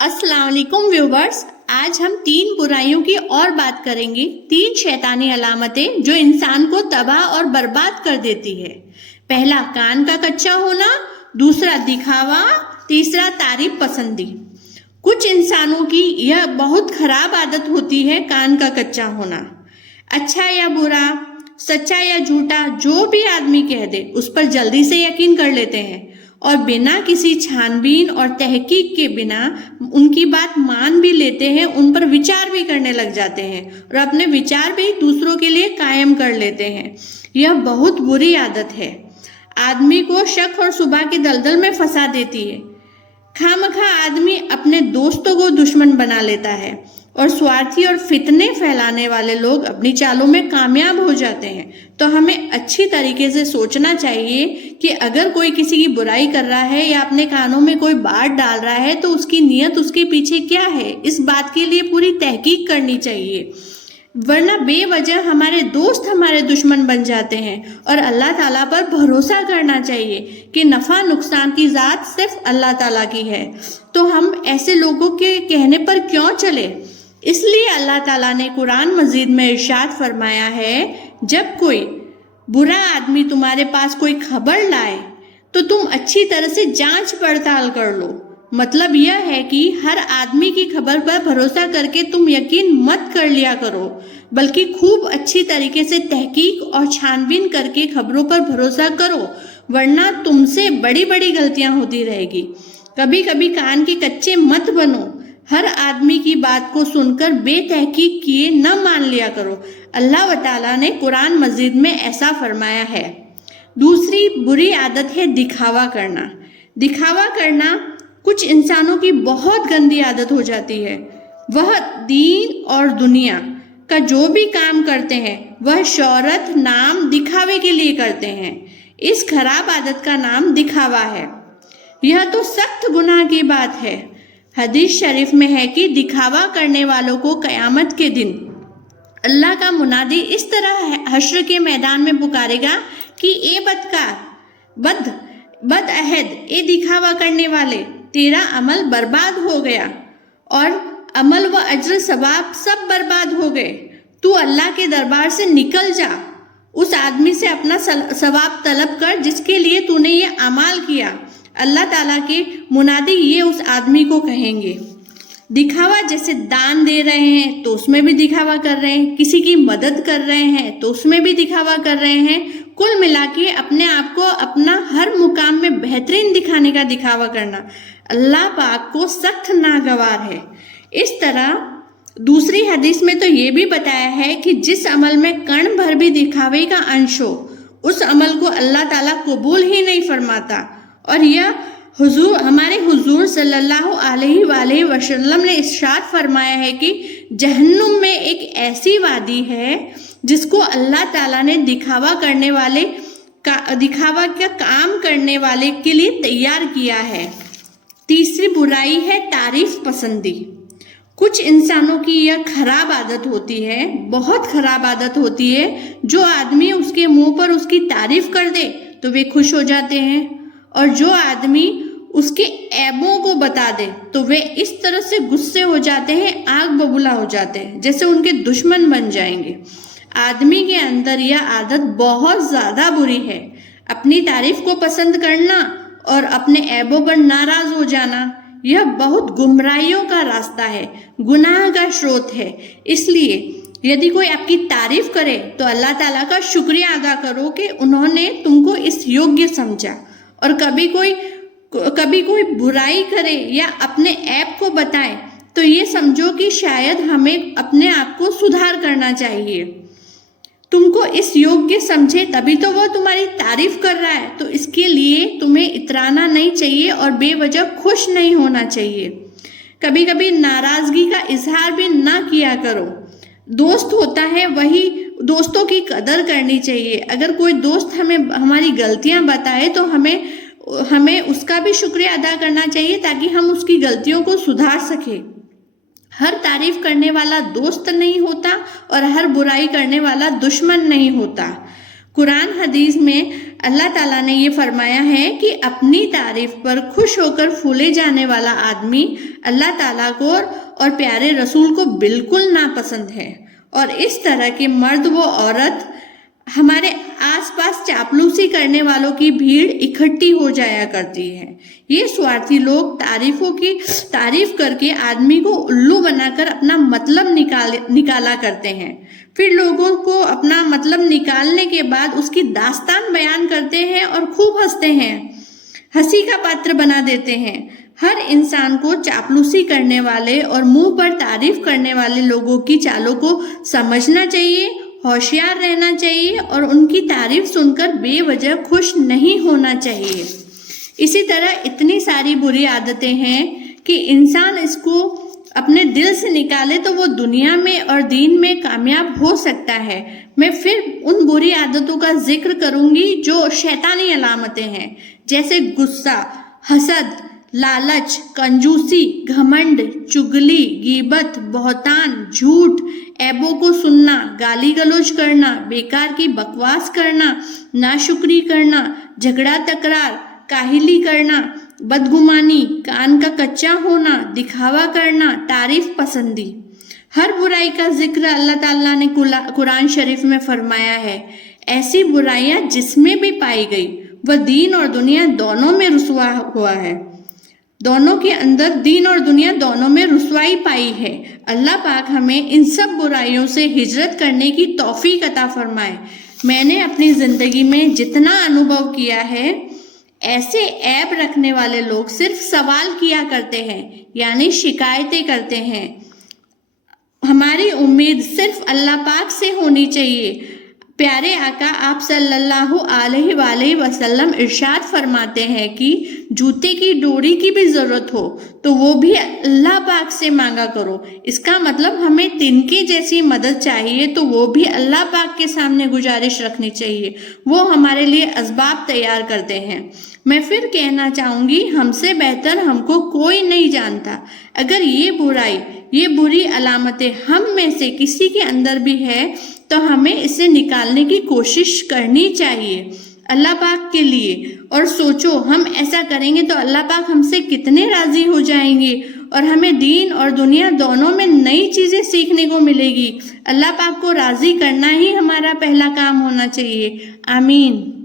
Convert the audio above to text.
अस्सलाम वालेकुम व्यूवर्स। आज हम 3 बुराइयों की और बात करेंगे। 3 शैतानी अलामतें जो इंसान को तबाह और बर्बाद कर देती है। पहला, कान का कच्चा होना। दूसरा, दिखावा। तीसरा, तारीफ पसंदी। कुछ इंसानों की यह बहुत खराब आदत होती है, कान का कच्चा होना। अच्छा या बुरा, सच्चा या झूठा, जो भी आदमी कह दे उस पर जल्दी से यकीन कर लेते हैं और बिना किसी छानबीन और तहकीक के बिना उनकी बात मान भी लेते हैं, उन पर विचार भी करने लग जाते हैं और अपने विचार भी दूसरों के लिए कायम कर लेते हैं। यह बहुत बुरी आदत है, आदमी को शक और शुबा की दलदल में फंसा देती है। खामखा आदमी अपने दोस्तों को दुश्मन बना लेता है और स्वार्थी और फितने फैलाने वाले लोग अपनी चालों में कामयाब हो जाते हैं। तो हमें अच्छी तरीके से सोचना चाहिए कि अगर कोई किसी की बुराई कर रहा है या अपने कानों में कोई बात डाल रहा है तो उसकी नीयत उसके पीछे क्या है, इस बात के लिए पूरी तहकीक करनी चाहिए, वरना बेवजह हमारे दोस्त हमारे दुश्मन बन जाते हैं। और अल्लाह ताला पर भरोसा करना चाहिए कि नफा नुकसान की जात सिर्फ अल्लाह ताला की है। तो हम ऐसे लोगों के कहने पर क्यों चले? इसलिए अल्लाह ताला ने कुरान मजीद में इरशाद फरमाया है, जब कोई बुरा आदमी तुम्हारे पास कोई खबर लाए तो तुम अच्छी तरह से जांच पड़ताल कर लो। मतलब यह है कि हर आदमी की खबर पर भरोसा करके तुम यकीन मत कर लिया करो, बल्कि खूब अच्छी तरीके से तहकीक और छानबीन करके खबरों पर भरोसा करो, वरना तुमसे बड़ी बड़ी गलतियां होती रहेगी। कभी कभी कान के कच्चे मत बनो, हर आदमी की बात को सुनकर बेतहकीक किए न मान लिया करो। अल्लाह ताला ने कुरान मजीद में ऐसा फरमाया है। दूसरी बुरी आदत है दिखावा करना। दिखावा करना कुछ इंसानों की बहुत गंदी आदत हो जाती है। वह दीन और दुनिया का जो भी काम करते हैं वह शोहरत, नाम, दिखावे के लिए करते हैं। इस खराब आदत का नाम दिखावा है। यह तो सख्त गुनाह की बात है। हदीस शरीफ में है कि दिखावा करने वालों को क़यामत के दिन अल्लाह का मुनादी इस तरह हश्र के मैदान में पुकारेगा कि ए बदकार, बद अहद, ए दिखावा करने वाले, तेरा अमल बर्बाद हो गया और अमल व अज्र सवाब सब बर्बाद हो गए। तू अल्लाह के दरबार से निकल जा, उस आदमी से अपना सवाब तलब कर जिसके लिए तूने ये अमाल किया। अल्लाह ताला के मुनादी ये उस आदमी को कहेंगे। दिखावा जैसे दान दे रहे हैं तो उसमें भी दिखावा कर रहे हैं, किसी की मदद कर रहे हैं तो उसमें भी दिखावा कर रहे हैं। कुल मिला के अपने आप को अपना हर मुकाम में बेहतरीन दिखाने का दिखावा करना अल्लाह पाक को सख्त नागवार है। इस तरह दूसरी हदीस में तो ये भी बताया है कि जिस अमल में कण भर भी दिखावे का अंश हो उस अमल को अल्लाह ताला कबूल ही नहीं फरमाता। और यह हमारे हुजूर सल्लल्लाहु अलैहि वसल्लम ने इरशाद फरमाया है कि जहन्नुम में एक ऐसी वादी है जिसको अल्लाह ताला ने दिखावा का काम करने वाले के लिए तैयार किया है। तीसरी बुराई है तारीफ पसंदी। कुछ इंसानों की यह खराब आदत होती है, बहुत खराब आदत होती है। जो आदमी उसके मुंह पर उसकी तारीफ कर दे तो वे खुश हो जाते हैं और जो आदमी उसके ऐबों को बता दे तो वे इस तरह से गुस्से हो जाते हैं, आग बबूला हो जाते हैं, जैसे उनके दुश्मन बन जाएंगे। आदमी के अंदर यह आदत बहुत ज्यादा बुरी है। अपनी तारीफ को पसंद करना और अपने ऐबों पर नाराज हो जाना, यह बहुत गुमराहियों का रास्ता है, गुनाह का स्रोत है। इसलिए यदि कोई आपकी तारीफ करे तो अल्लाह ताला का शुक्रिया अदा करो कि उन्होंने तुमको इस योग्य समझा। और कभी कोई बुराई करे या अपने ऐप को बताए तो ये समझो कि शायद हमें अपने आप को सुधार करना चाहिए। तुमको इस योग्य समझे तभी तो वो तुम्हारी तारीफ कर रहा है, तो इसके लिए तुम्हें इतराना नहीं चाहिए और बेवजह खुश नहीं होना चाहिए। कभी कभी नाराजगी का इजहार भी ना किया करो। दोस्त होता है, वही दोस्तों की कदर करनी चाहिए। अगर कोई दोस्त हमें हमारी गलतियां बताए तो हमें उसका भी शुक्रिया अदा करना चाहिए ताकि हम उसकी गलतियों को सुधार सके। हर तारीफ करने वाला दोस्त नहीं होता और हर बुराई करने वाला दुश्मन नहीं होता। कुरान हदीस में اللہ تعالیٰ نے یہ فرمایا ہے کہ اپنی تعریف پر خوش ہو کر پھولے جانے والا آدمی اللہ تعالیٰ کو اور پیارے رسول کو بالکل ناپسند ہے، اور اس طرح کے مرد و عورت ہمارے آس پاس چاپلوسی کرنے والوں کی بھیڑ اکٹھی ہو جایا کرتی ہے۔ یہ سوارتھی لوگ تعریفوں کی تعریف کر کے آدمی کو الو بنا کر اپنا مطلب نکالا کرتے ہیں، پھر لوگوں کو اپنا مطلب نکالنے کے بعد اس کی داستان بیان کرتے ہیں اور خوب ہنستے ہیں، ہنسی کا پاتر بنا دیتے ہیں۔ ہر انسان کو چاپلوسی کرنے والے اور منہ پر تعریف کرنے والے لوگوں کی چالوں کو سمجھنا چاہیے، ہوشیار رہنا چاہیے اور ان کی تعریف سن کر بے وجہ خوش نہیں ہونا چاہیے۔ اسی طرح اتنی ساری بری عادتیں ہیں کہ انسان اس کو اپنے دل سے نکالے تو وہ دنیا میں اور دین میں کامیاب ہو سکتا ہے۔ میں پھر ان بری عادتوں کا ذکر کروں گی جو شیطانی علامتیں ہیں، جیسے غصہ، حسد، لالچ، کنجوسی، گھمنڈ، چگلی، غیبت، بہتان، جھوٹ، عیبوں کو سننا، گالی گلوچ کرنا، بیکار کی بکواس کرنا، ناشکری کرنا، جھگڑا تکرار، کاہلی کرنا، بدگمانی، کان کا کچا ہونا، دکھاوا کرنا، تعریف پسندی۔ ہر برائی کا ذکر اللہ تعالیٰ نے قرآن شریف میں فرمایا ہے۔ ایسی برائیاں جس میں بھی پائی گئی وہ دین اور دنیا دونوں میں رسوا ہوا ہے، دونوں کے اندر دین اور دنیا دونوں میں رسوائی پائی ہے۔ اللہ پاک ہمیں ان سب برائیوں سے ہجرت کرنے کی توفیق عطا فرمائے۔ میں نے اپنی زندگی میں جتنا انوبھو کیا ہے، ایسے عیب رکھنے والے لوگ صرف سوال کیا کرتے ہیں، یعنی شکایتیں کرتے ہیں۔ ہماری امید صرف اللہ پاک سے ہونی چاہیے۔ پیارے آقا آپ صلی اللہ علیہ وآلہ وسلم ارشاد فرماتے ہیں کہ جوتے کی ڈوری کی بھی ضرورت ہو تو وہ بھی اللہ پاک سے مانگا کرو۔ اس کا مطلب ہمیں تنکے جیسی مدد چاہیے تو وہ بھی اللہ پاک کے سامنے گزارش رکھنی چاہیے، وہ ہمارے لیے اسباب تیار کرتے ہیں۔ میں پھر کہنا چاہوں گی، ہم سے بہتر ہم کو کوئی نہیں جانتا۔ اگر یہ برائی، یہ بری علامتیں ہم میں سے کسی کے اندر بھی ہے تو ہمیں اسے نکالنے کی کوشش کرنی چاہیے اللہ پاک کے لیے۔ اور سوچو، ہم ایسا کریں گے تو اللہ پاک ہم سے کتنے راضی ہو جائیں گے اور ہمیں دین اور دنیا دونوں میں نئی چیزیں سیکھنے کو ملے گی۔ اللہ پاک کو راضی کرنا ہی ہمارا پہلا کام ہونا چاہیے۔ آمین۔